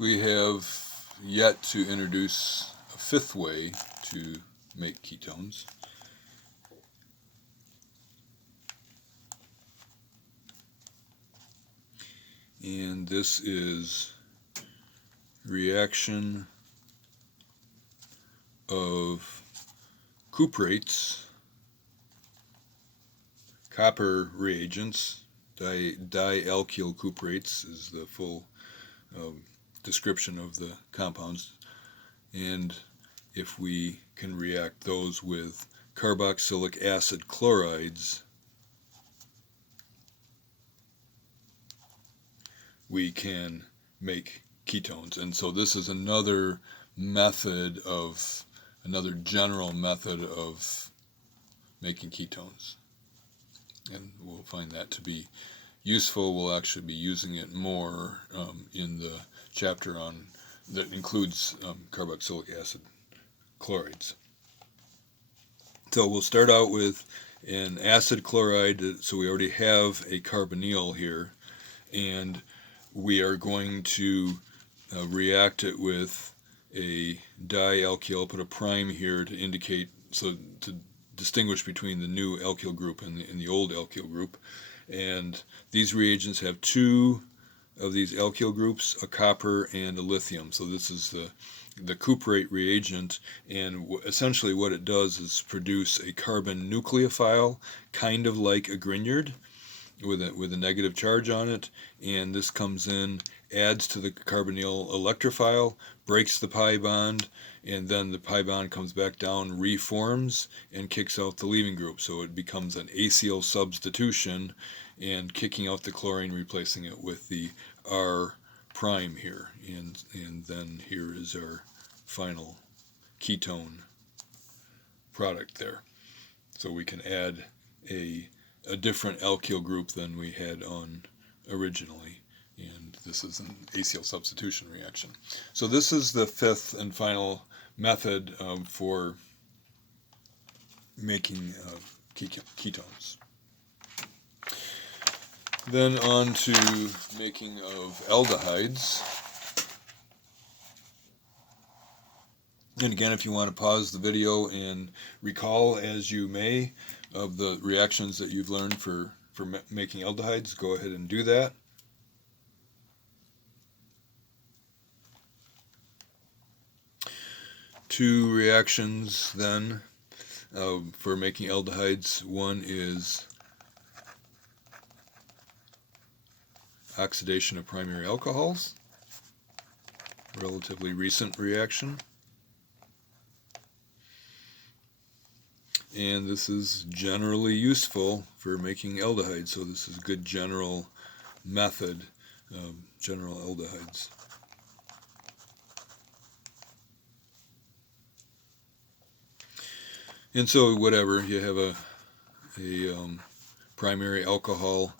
we have yet to introduce a fifth way to make ketones. And this is reaction of cuprates, copper reagents, dialkyl cuprates is the full description of the compounds, and if we can react those with carboxylic acid chlorides, we can make ketones. And so this is another general method of making ketones, and we'll find that to be useful. We'll actually be using it more in the chapter that includes carboxylic acid chlorides. So we'll start out with an acid chloride. So we already have a carbonyl here, and we are going to react it with a dialkyl. Put a prime here to indicate, so to distinguish between the new alkyl group and the old alkyl group. And these reagents have two of these alkyl groups, a copper and a lithium. So this is the cuprate reagent, and essentially what it does is produce a carbon nucleophile, kind of like a Grignard, with a negative charge on it, and this comes in, adds to the carbonyl electrophile, breaks the pi bond, and then the pi bond comes back down, reforms, and kicks out the leaving group. So it becomes an acyl substitution, and kicking out the chlorine, replacing it with the R prime here, and then here is our final ketone product there. So we can add a different alkyl group than we had on originally, and this is an acyl substitution reaction. So this is the fifth and final method for making ketones. Then on to making of aldehydes. And again, if you want to pause the video and recall as you may of the reactions that you've learned for making aldehydes, go ahead and do that. Two reactions then for making aldehydes. One is oxidation of primary alcohols, relatively recent reaction. And this is generally useful for making aldehydes, so this is a good general method, general aldehydes. And so whatever, you have a primary alcohol,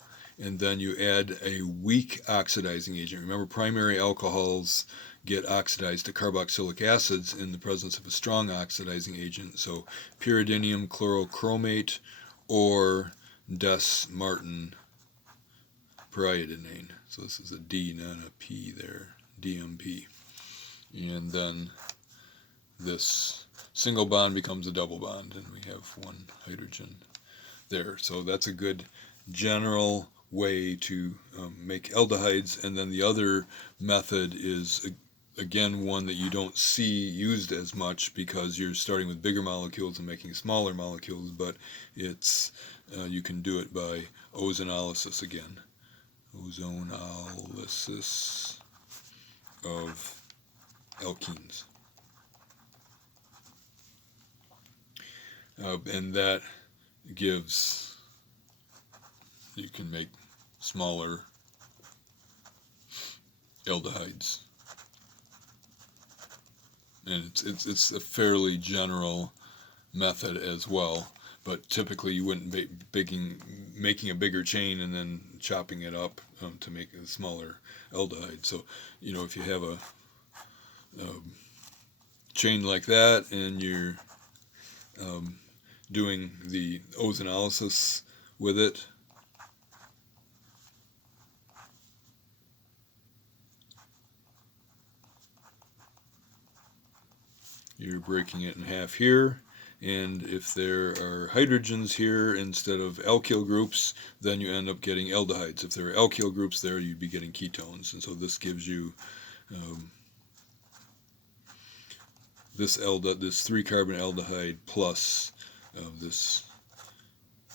and then you add a weak oxidizing agent. Remember, primary alcohols get oxidized to carboxylic acids in the presence of a strong oxidizing agent. So pyridinium chlorochromate or Des-Martin periodinane. So this is a D, not a P there, DMP. And then this single bond becomes a double bond, and we have one hydrogen there. So that's a good general way to make aldehydes. And then the other method is again one that you don't see used as much because you're starting with bigger molecules and making smaller molecules, but it's you can do it by ozonolysis again. Ozonolysis of alkenes. And that gives, you can make smaller aldehydes. And it's a fairly general method as well, but typically you wouldn't be making a bigger chain and then chopping it up to make a smaller aldehyde. So, you know, if you have a chain like that and you're doing the ozonolysis with it, you're breaking it in half here. And if there are hydrogens here instead of alkyl groups, then you end up getting aldehydes. If there are alkyl groups there, you'd be getting ketones. And so this gives you this 3-carbon aldehyde plus this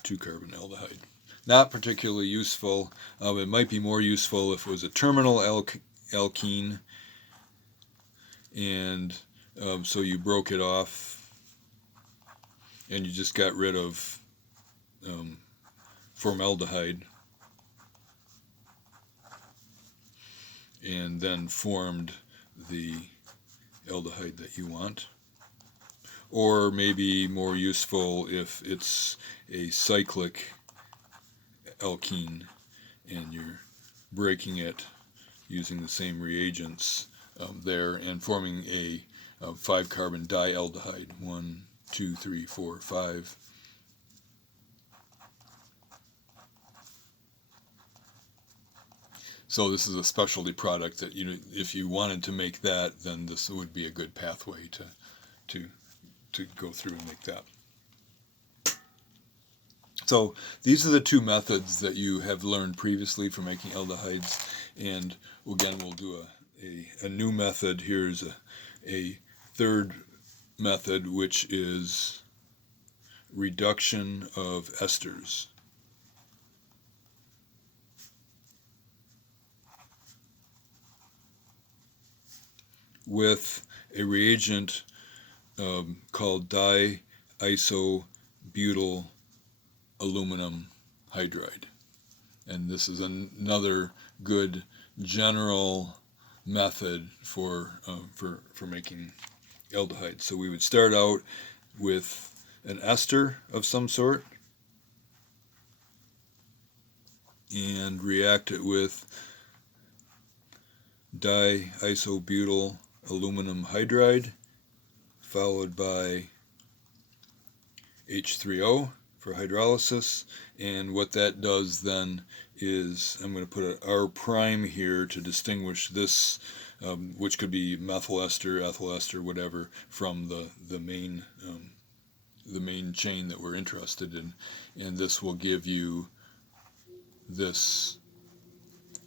2-carbon aldehyde. Not particularly useful. It might be more useful if it was a terminal alkene, and so you broke it off and you just got rid of formaldehyde and then formed the aldehyde that you want. Or maybe more useful if it's a cyclic alkene and you're breaking it using the same reagents there and forming a 5-carbon dialdehyde. 1, 2, 3, 4, 5. So this is a specialty product that, if you wanted to make that, then this would be a good pathway to go through and make that. So these are the two methods that you have learned previously for making aldehydes, and again we'll do a new method. Here's a third method, which is reduction of esters. With a reagent called diisobutyl aluminum hydride. And this is another good general method for making aldehydes. So we would start out with an ester of some sort and react it with diisobutyl aluminum hydride, followed by H3O for hydrolysis. And what that does then is, I'm going to put an R prime here to distinguish this, which could be methyl ester, ethyl ester, whatever, from the main chain that we're interested in. And this will give you this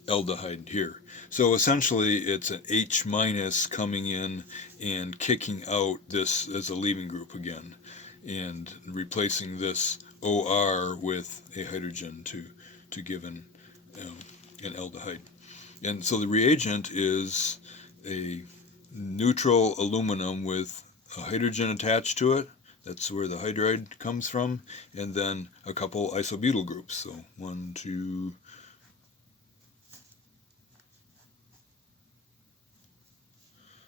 aldehyde here. So essentially it's an H minus coming in and kicking out this as a leaving group again, and replacing this OR with a hydrogen to give an aldehyde. And so the reagent is a neutral aluminum with a hydrogen attached to it. That's where the hydride comes from. And then a couple isobutyl groups. So 1, 2.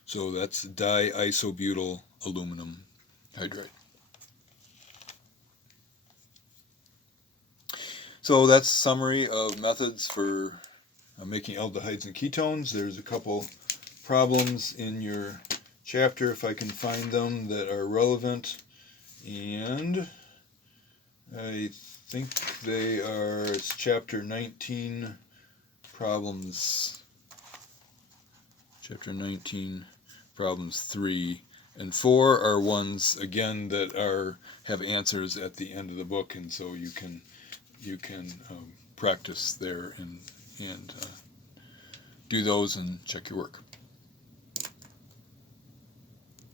So that's diisobutyl aluminum hydride. So that's a summary of methods for making aldehydes and ketones. There's a couple problems in your chapter, if I can find them, that are relevant. And I think they are, it's chapter 19 problems. Chapter 19 problems 3 and 4 are ones, again, that have answers at the end of the book, and so you can practice there and do those and check your work.